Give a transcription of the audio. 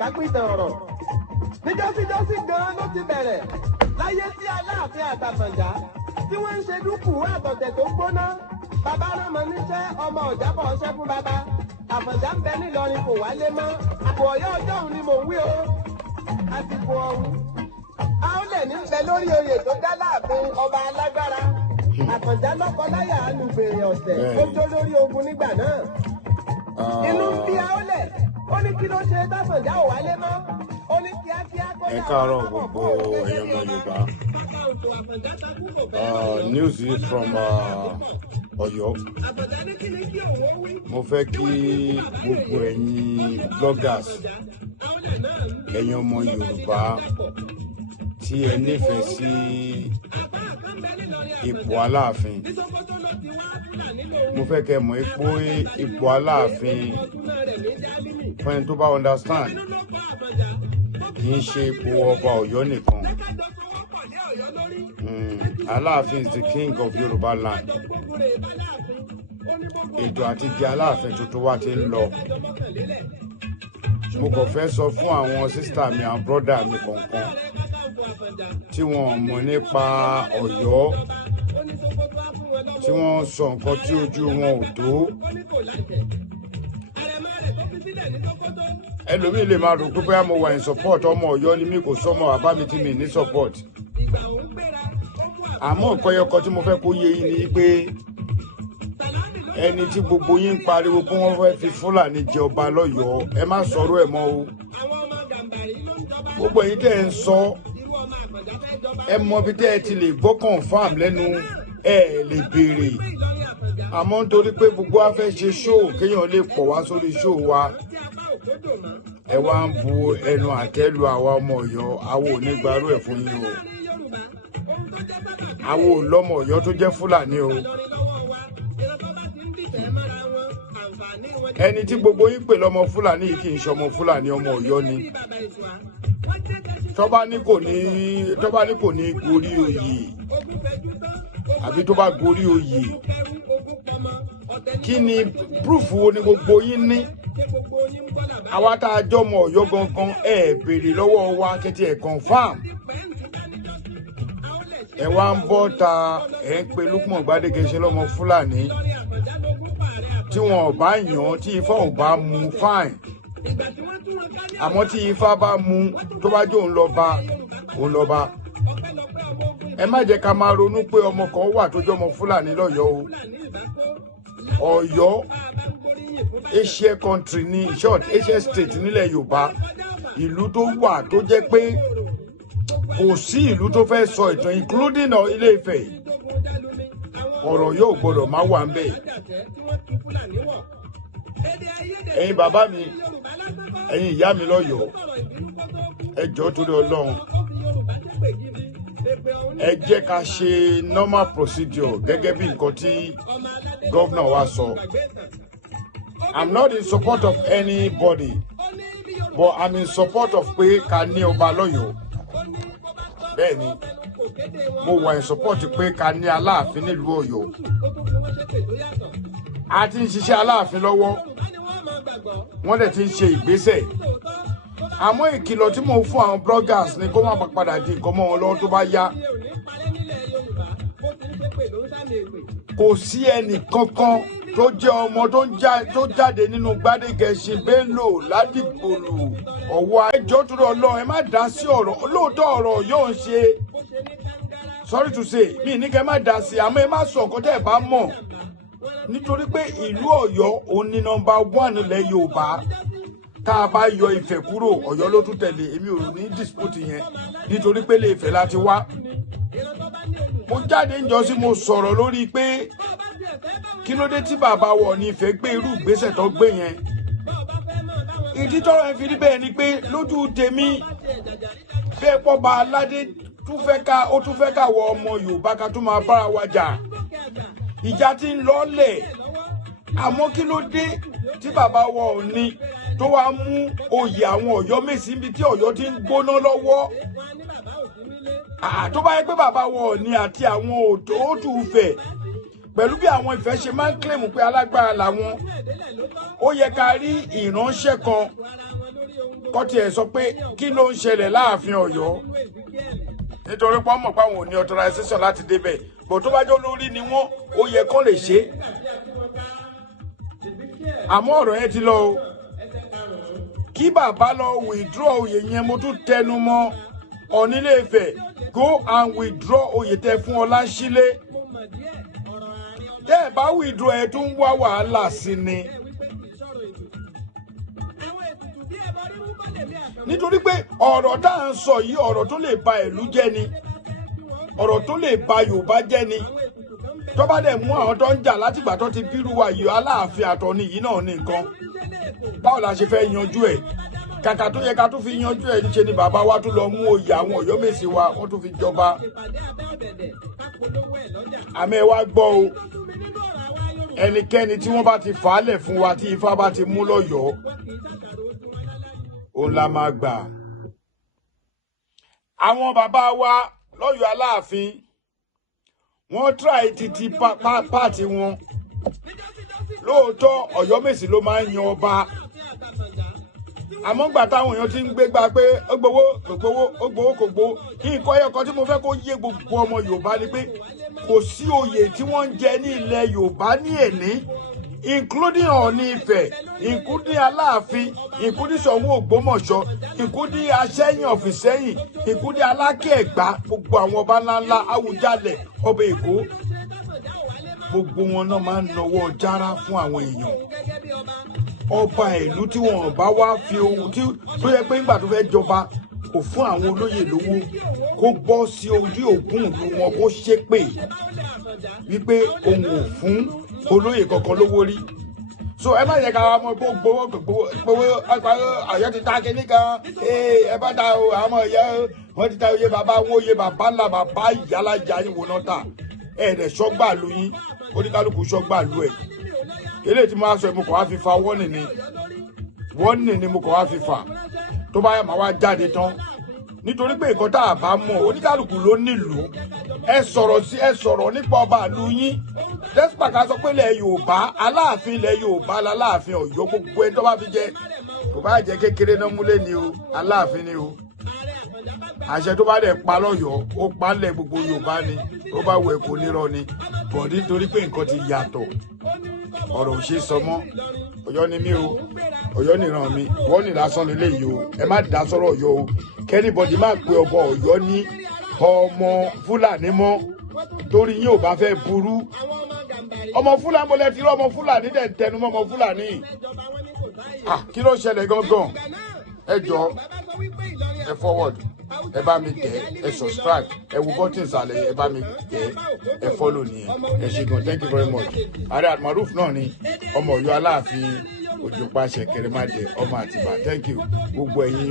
kápítàn ọ̀rọ̀. Níjọ́síjọ́sí gan-an ló ti bẹ̀rẹ̀. Láyé tí Aláàfin àtàfànjá tí wọ́n ń ṣe dúkùú àtọ̀tẹ̀ tó gbóná. Bàbá rán mọ níṣẹ́ ọmọ ọ̀jábọ̀ ọṣẹ́ fún bàbá. Àfànjá ń bẹ nílọrin kò wálé mọ́. Àpò ọ̀yọ́ ọjọ́ òun ni mò ń wí o. Àsìkò ọ̀hún. Aólẹ̀ ní bẹ lórí oyè tó dá láàfin ọba alágbára. Àfànjá lọ́kọ láyà alùbèrè ọ̀sẹ̀ ó jó lórí ogun nígbà náà. Inú ń bí Aólẹ̀, ó ní kí ló ṣe táfànjá ò wálé mọ́. Ó ní kíákíá kó ẹ káàárọ̀ gbogbo ẹ̀yin ọmọ Yorùbá. News from Ọ̀yọ́. Mo fẹ́ kí gbogbo ẹ̀yin bloggers, ẹ̀yin ọmọ Yorùbá tí ẹ nífẹ̀ẹ́ sí ipò Aláàfin. Mo fẹ́ kẹ́ mọ̀ ipò Aláàfin fún ẹni tó bá understand. Kì í ṣe ipò ọba Ọ̀yọ́ nìkan. Alaafin is the king of Yoruba land. Ètò àti di Aláàfin tuntun wa ti ń lọ. Mo kàn fẹ́ sọ fún àwọn sísítà mi àwọn bọ́dà mi kọ̀ọ̀kan tí wọ́n mọ̀ nípa Ọ̀yọ́, tí wọ́n sọ nǹkan tí ojú wọn ò tó. Ẹlòmíì lè máa rò pé bóyá mo wà in support ọmọ Ọ̀yọ́ ni mí, kò sọmọ bàbá mi tí mi ní support. Àmọ́ nǹkan ẹyọkan tí mo fẹ́ kó yé yín ni pé ẹni tí gbogbo yín ń pariwo pé wọ́n fẹ́ fi Fúlàní jẹ ọba lọ́yọ̀ọ́, ẹ má sọ̀rọ̀ ẹ̀ mọ́ o. Gbogbo èyí tẹ́ ẹ ń sọ, ẹ mọ bí tẹ́ ẹ ti lè gbọ́ confam lẹ́nu ẹ lè béèrè. Àmọ́ nítorí pé gbogbo wa fẹ́ ṣe show kéèyàn lè pọ̀ wá sórí show wa, ẹ wá ń bu ẹnu àtẹ́lu àwa ọmọ Ọ̀yọ́. Àwa ò ní gbarú ẹ̀ fún yín o. Àwa ò lọ́mọ Ọ̀yọ́ tó jẹ́ Fúlàní o. Ẹni tí gbogbo yín pè lọ́mọ Fúlàní yìí kì í ṣọmọ Fúlàní, ọmọ Ọ̀yọ́ ni. Tó bá ní kò ní gorí oyè àbí tó bá gorí oyè, kí ni proof wo ni gbogbo yín ní? Àwa tá a jọmọ Ọ̀yọ́ gangan ẹ béèrè lọ́wọ́ wa kẹ́tì ẹ̀ confam. Ẹ wá ń bọ́ ta ẹ̀ ń pe Lukman Gbádégẹṣin lọ́mọ Fúlàní. Tí wọn ò bá yàn, tí Ifá ò bá mu fine. Àmọ́ tí Ifá bá mu tó bá jó òun lọ bá. Ẹ má jẹ́ ká máa ronú pé ọmọ kan wà tó jọmọ Fúlàní lọ́yọ̀ọ́ o. Ọ̀yọ́ Asia country ní InShot, Asia state nílẹ̀ Yorùbá. Ìlú tó wà tó jẹ́ pé kò sí ìlú tó fẹ́ sọ ìtàn including Ilé Ifẹ̀. Ọ̀rọ̀ yóò gbọ́dọ̀ má wà ń bẹ̀. Ẹ̀yin bàbá mi, ẹ̀yin ìyá mi lọ́yọ̀ọ́, ẹ jọ̀ọ́ torí Ọlọ́run, ẹ jẹ́ ká ṣe normal procedure gẹ́gẹ́ bí nǹkan tí gọ́vnà wa sọ. I'm not in support of anybody, but I'm in support of pé ká ní ọba lọ́yọ̀ọ́. Bẹ́ẹ̀ni, mo wà in support pé ká ní Aláàfin nílùú Ọ̀yọ́. A ti ń ṣiṣẹ́ Aláàfin lọ́wọ́, wọ́n dẹ̀ ti ń ṣe ìgbésẹ̀. Àmọ́ ìkìlọ̀ tí mo fún àwọn bloggers ni kó má padà di nǹkan mọ́ wọn lọ́wọ́ tó bá yá. Kò sí ẹnì kankan tó jẹ́ ọmọ tó jáde nínú Gbádégẹṣin Bello Ládìgbòlù Ọ̀wọ̀. Ẹjọ́ tó lọ ẹ má dá sí ọ̀rọ̀. Lóòótọ́ ọ̀rọ̀ yóò ń ṣe, sorry to say, mi ní kẹ́ má dá sí, àmọ́ ẹ má sọ nǹkan tẹ́ ẹ bá mọ̀. Nítorí pé ìlú Ọ̀yọ́ òun ni #1 ilẹ̀ Yorùbá. Tá a bá yọ Ifẹ̀ kúrò, Ọ̀yọ́ ló tún tẹ̀lé. Èmi ò ní dispute yẹn nítorí pé Ilé Ifẹ̀ láti wá. Mo jáde ńjọ́sí mo sọ̀rọ̀ lórí pé kí ló dé tí bàbá wọ̀ ní Ifẹ̀ gbé irú ìgbésẹ̀ tó gbé yẹn. Ìdí tọ́rọ̀ ẹ fi rí bẹ́ẹ̀ ni pé lójú tèmi bẹ́ẹ̀ pọ̀ bá aládé tún fẹ́ ká wọ ọmọ Yorùbá ká tún máa bára wa jà. Ìjà ti ń lọ́lẹ̀. Àmọ́ kí ló dé tí bàbá wọ̀ ní tó wá mú oyè àwọn Ọ̀yọ́ Mèsì níbi tí Ọ̀yọ́ ti ń gbóná lọ́wọ́? Tó bá yẹ pé bàbá wọ̀ ní àti àwọn òtòótù Ifẹ̀ pẹ̀lú bí àwọn Ifẹ̀ ṣe máa ń claim pé alágbára làwọn, ó yẹ ká rí ìránṣẹ́ kan kọ́ tiẹ̀ sọ pé kí ló ń ṣẹlẹ̀ láàfin Ọ̀yọ́ nítorí pé wọ́n mọ̀ pé àwọn ò ní authorization láti débẹ̀ bó tó bá jẹ́ olórí ni wọ́n ó yẹ kó lè ṣe àmọ́ ọ̀rọ̀ yẹn ti lọ o kí bàbá lọ withdraw oyè yẹn mo tún tẹnu mọ́ Ọọ̀ni Ilé Ifẹ̀ go and withdraw oyè tẹ́ fún Ọláṣílé tẹ́ ẹ bá withdraw ẹ tún wá wàhálà sí ni nítorí pé ọ̀rọ̀ tá à ń sọ yìí ọ̀rọ̀ tó lè ba ìlú jẹ́ ni ọ̀rọ̀ tó lè ba Yorùbá jẹ́ ni tó bá dẹ̀ mú àwọn tó ń jà látìgbà tó ti bírú wa yìí Aláàfin àtọ̀ni yìí náà ní nǹkan báwo la ṣe fẹ́ yanjú ẹ̀ kàkà tó yẹ ká tún fi yanjú ẹ̀ níṣe ni bàbá wa tún lọ mú oyè àwọn Ọ̀yọ́mèsì wa wọ́n tún fi jọba àmọ́ ẹ wá gbọ́ o ẹnikẹ́ni tí wọ́n bá ti fàálẹ̀ fún wa tí Ifá bá ti mú lọ́yọ̀ọ́ òun la máa gbà àwọn bàbá wa lọ́yọ̀ọ́ Aláàfin wọ́n try títí pàtì wọn lóòótọ́ Ọ̀yọ́mèsì ló máa ń yan ọba àmọ́ gbà táwọn èèyàn ti ń gbégbá pé ó gbowó kò gbowó ó gbowó kò gbowó kí nǹkan ẹ̀kọ́ tí mo fẹ́ kó yé gbogbo ọmọ Yorùbá ni pé kò sí oyè tí wọ́n ń jẹ ní ilẹ̀ Yorùbá ní èní including Ọọ̀ni Ifẹ̀ including Aláàfin including Ṣọ̀ún Ògbómọ̀ṣọ́ including Aṣẹ́yìn of Ìṣẹ́yìn including Aláké Ẹ̀gbá gbogbo àwọn ọba ńláńlá Awùjalẹ̀ ọba Èkó gbogbo wọn náà máa ń nawọ́ jára fún àwọn èèyàn ọba ìlú tí wọn bá wá fi ohun tí tó yẹ pé nígbà tó fẹ́ jọba kò fún àwọn olóyè lówó kó bọ́ sí ojú ògùn ìlú wọn kó ṣépè wípé òun ò fún olóyè kankan lówó rí so ẹ má yẹ ká wá mọ gbowó Ọ̀yọ́ ti ta kínní kan ẹ bá ta o àwọn Ọ̀yọ́ wọn ti ta oyè bàbá wọn oyè bàbá ńlá bàbá ìyálàjà yín wò náà ta ẹ dẹ̀ ṣọ́gbà lu yín oníkálukú ṣọ́gbà lu ẹ̀ eléyìí tí mo á sọ ẹ mo kàn wá fi fa wọ́nì ni mo kàn wá fi fà tó bá yà máa wá jáde tán nítorí pé nǹkan tá a bá mọ̀ oníkálukú ló nílùú ẹ sọ̀rọ̀ nípa ọba ìlú yín despite ká sọ pé ilẹ̀ Yorùbá Aláàfin ilẹ̀ Yorùbá l'Aláàfin Ọ̀yọ́ gbogbo ẹ tó bá fi jẹ kò bá jẹ kékeré náà múlẹ̀ ni o Aláàfin ni o àṣẹ tó bá dẹ̀ pa lọ́yọ̀ọ́ ó pa lẹ̀ gbogbo Yorùbá ni ó bá wọ ẹ̀kọ́ nírọ̀ ni bọ̀dí nítorí pé nǹkan ti yàtọ̀ ọ̀rọ̀ ò ṣe sọ mọ́ Ọ̀yọ́ ni mí o Ọ̀yọ́ nìran mi wọ́n ní lásán lélẹ́yìí o ẹ má dá sọ́rọ̀ Ọ̀yọ́ o kẹ́nìbọ̀dì má pe ọba Ọ̀yọ́ ní ọmọ Fúlàní mọ́ torí yín ò bá fẹ́ burú ọmọ Fúlàní mo lẹ ti rí ọmọ Fúlàní dẹ̀ tẹnu mọ́ ọmọ Fúlàní kí ló ṣẹlẹ̀ gangan ẹ jọ ẹ forward ẹ bá mi tẹ̀ ẹ subscribe ẹ wo button ìsàlẹ̀ ẹ bá mi tẹ̀ ẹ follow nìyẹn ẹ ṣé gan thank you very much Ààrẹ Almaroof náà ni ọmọ Ọ̀yọ́ Aláàfin Òjòpá Ṣẹ̀kẹ̀rẹ̀ má jẹ ọmọ Àtìbà thank you gbogbo ẹ̀yin.